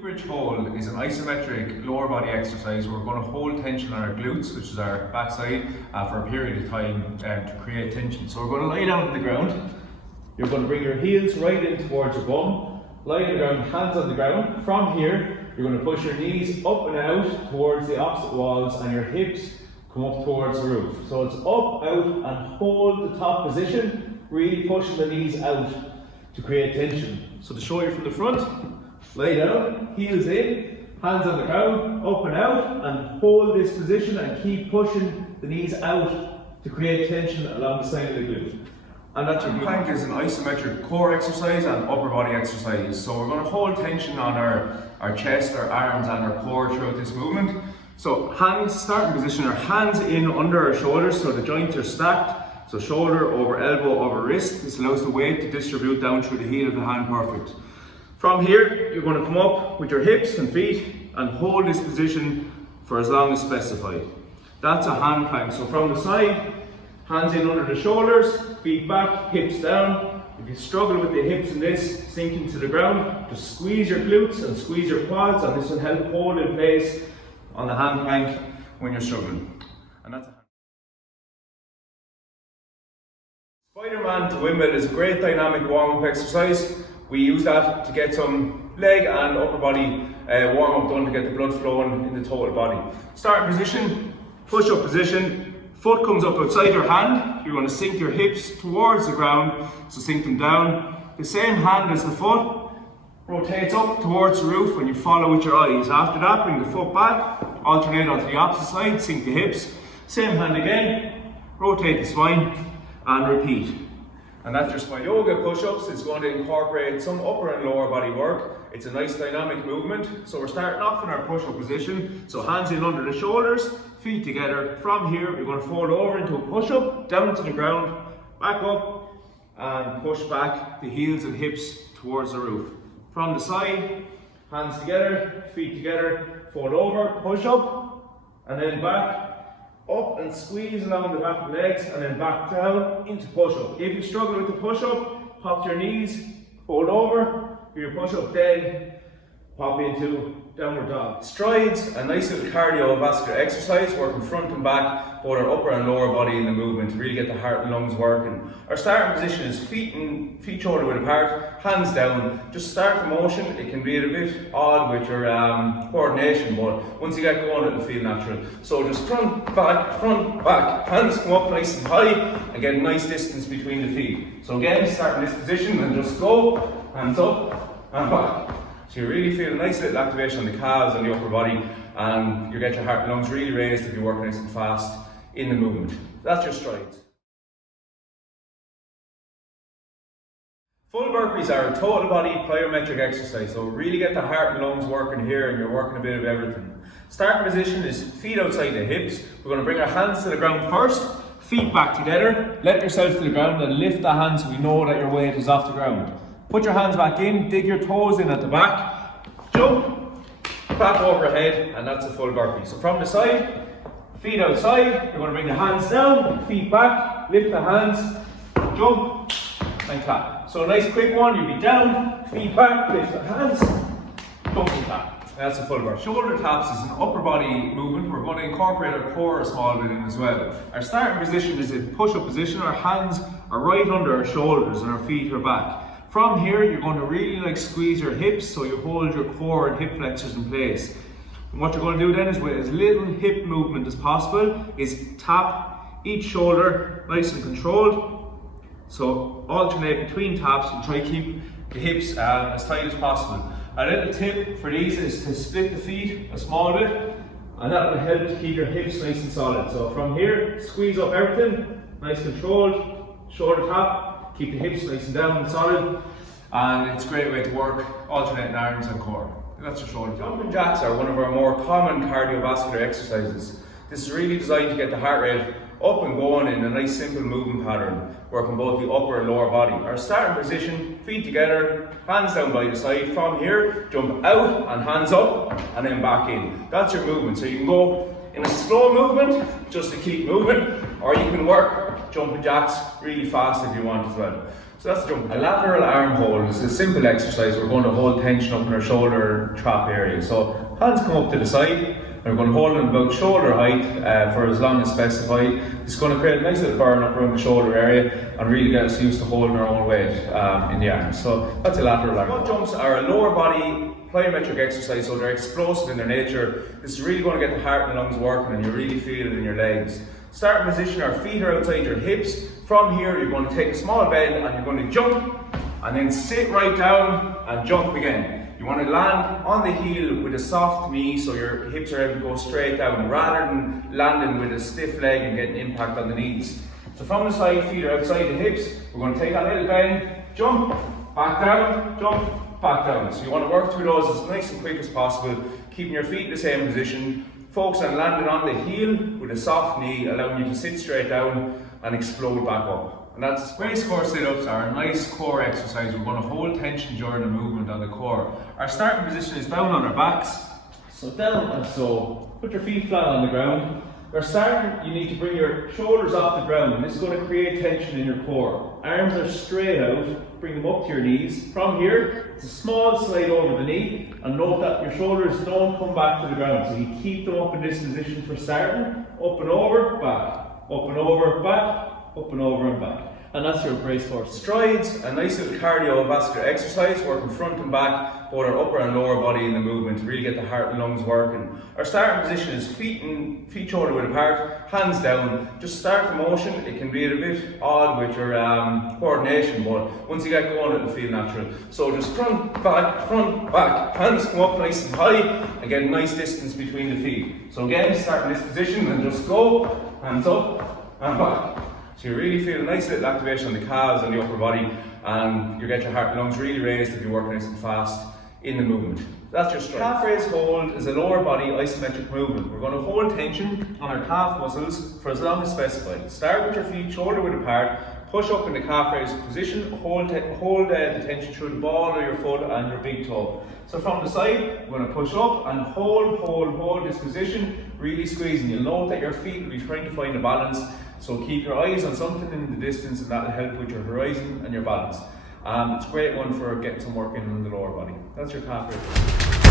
Bridge hold is an isometric lower body exercise. We're going to hold tension on our glutes, which is our backside, for a period of time to create tension. So we're going to lie down on the ground. You're going to bring your heels right in towards your bum, lie on the ground, hands on the ground. From here, you're going to push your knees up and out towards the opposite walls, and your hips come up towards the roof. So it's up, out, and hold the top position, really pushing the knees out to create tension. So to show you from the front, lie down, heels in, hands on the ground, up and out, and hold this position and keep pushing the knees out to create tension along the side of the glute. And that's your Handplank is an isometric core exercise and upper body exercise. So we're going to hold tension on our chest, our arms and our core throughout this movement. So hands, starting position, our hands in under our shoulders so the joints are stacked. So shoulder over elbow over wrist. This allows the weight to distribute down through the heel of the hand perfect. From here, you're going to come up with your hips and feet and hold this position for as long as specified. That's a hand plank. So from the side, hands in under the shoulders, feet back, hips down. If you struggle with the hips in this, sinking to the ground, just squeeze your glutes and squeeze your quads, and this will help hold in place on the hand plank when you're struggling. And that's a Spiderman to Windmill is a great dynamic warm-up exercise. We use that to get some leg and upper body warm-up done to get the blood flowing in the total body. Starting position, push-up position. Foot comes up outside your hand. You're going to sink your hips towards the ground, so sink them down. The same hand as the foot rotates up towards the roof when you follow with your eyes. After that, bring the foot back, alternate onto the opposite side, sink the hips. Same hand again, rotate the spine and repeat. And that's your spine. Yoga push-ups is going to incorporate some upper and lower body work. It's a nice dynamic movement. So we're starting off in our push-up position. So hands in under the shoulders, feet together. From here, we're going to fold over into a push-up, down to the ground, back up, and push back the heels and hips towards the roof. From the side, hands together, feet together, fold over, push up, and then back, up and squeeze along the back of the legs, and then back down into push-up. If you struggle with the push-up, hop to your knees, fold over, do your push-up, then hop into downward dog. Strides, a nice little cardiovascular exercise, working front and back, both our upper and lower body in the movement to really get the heart and lungs working. Our starting position is feet shoulder width apart, hands down. Just start the motion. It can be a bit odd with your coordination, but once you get going, it'll feel natural. So just front, back, hands come up nice and high, and get a nice distance between the feet. So again, start in this position and just go, hands up and back. So you really feel a nice little activation on the calves and the upper body, and you get your heart and lungs really raised if you're working nice and fast in the movement. That's your strides. Full burpees are a total body plyometric exercise, so really get the heart and lungs working here, and you're working a bit of everything. Starting position is feet outside the hips. We're going to bring our hands to the ground first, feet back together, let yourself to the ground and lift the hands so we know that your weight is off the ground. Put your hands back in, dig your toes in at the back, jump, back overhead, and that's a full burpee. So from the side, feet outside, you're going to bring the hands down, feet back, lift the hands, jump, and clap. So a nice quick one, you'll be down, feet back, lift the hands, jump and clap. That's a full burpee. Shoulder taps is an upper body movement. We're going to incorporate our core a small bit in as well. Our starting position is in push-up position. Our hands are right under our shoulders and our feet are back. From here, you're going to really squeeze your hips so you hold your core and hip flexors in place. And what you're going to do then is, with as little hip movement as possible, is tap each shoulder nice and controlled. So alternate between taps and try to keep the hips as tight as possible. A little tip for these is to split the feet a small bit, and that will help to keep your hips nice and solid. So from here, squeeze up everything, nice controlled, shoulder tap. Keep the hips nice and down and solid, and it's a great way to work alternating arms and core. That's your shoulder. Jumping jacks are one of our more common cardiovascular exercises. This is really designed to get the heart rate up and going in a nice simple movement pattern, working both the upper and lower body. Our starting position, feet together, hands down by the side. From here, jump out and hands up, and then back in. That's your movement. So you can go in a slow movement, just to keep moving, or you can work jumping jacks really fast if you want as well. So that's the jump. A lateral arm hold is a simple exercise. We're going to hold tension up in our shoulder trap area. So hands come up to the side, and we're going to hold them about shoulder height for as long as specified. It's going to create a nice little burn up around the shoulder area and really get us used to holding our own weight in the arms. So that's a lateral arm. Squat jumps are a lower body plyometric exercise, so they're explosive in their nature. This is really going to get the heart and lungs working, and you really feel it in your legs. Starting position, our feet are outside your hips. From here, you're going to take a small bend and you're going to jump, and then sit right down and jump again. You want to land on the heel with a soft knee so your hips are able to go straight down, rather than landing with a stiff leg and getting impact on the knees. So from the side, feet are outside the hips. We're going to take a little bend, jump, back down, jump, back down. So you want to work through those as nice and quick as possible, keeping your feet in the same position. Focus on landing on the heel with a soft knee, allowing you to sit straight down and explode back up. And that's waist core sit-ups are a nice core exercise. We're going to hold tension during the movement on the core. Our starting position is down on our backs. So down and so. Put your feet flat on the ground. Our starting, you need to bring your shoulders off the ground, and this is going to create tension in your core. Arms are straight out, bring them up to your knees. From here, it's a small slide over the knee, and note that your shoulders don't come back to the ground. So you keep them up in this position for starting. Up and over, back. Up and over, back. Up and over and back. And that's your brace core. Strides, a nice little cardiovascular exercise, working front and back, both our upper and lower body in the movement to really get the heart and lungs working. Our starting position is feet shoulder width apart, hands down. Just start the motion. It can be a bit odd with your coordination, but once you get going, it'll feel natural. So just front, back, hands come up nice and high, and get a nice distance between the feet. So again, start in this position and just go, hands up and back. So you really feel a nice little activation on the calves and the upper body, and you get your heart and lungs really raised if you're working nice and fast in the movement. That's your strike. Calf raise hold is a lower body isometric movement. We're going to hold tension on our calf muscles for as long as specified. Start with your feet shoulder width apart, push up in the calf raise position, hold the tension through the ball of your foot and your big toe. So from the side, we're going to push up and hold this position, really squeezing. You'll note that your feet will be trying to find a balance. So keep your eyes on something in the distance, and that will help with your horizon and your balance. It's a great one for getting some work in the lower body. That's your calf raise.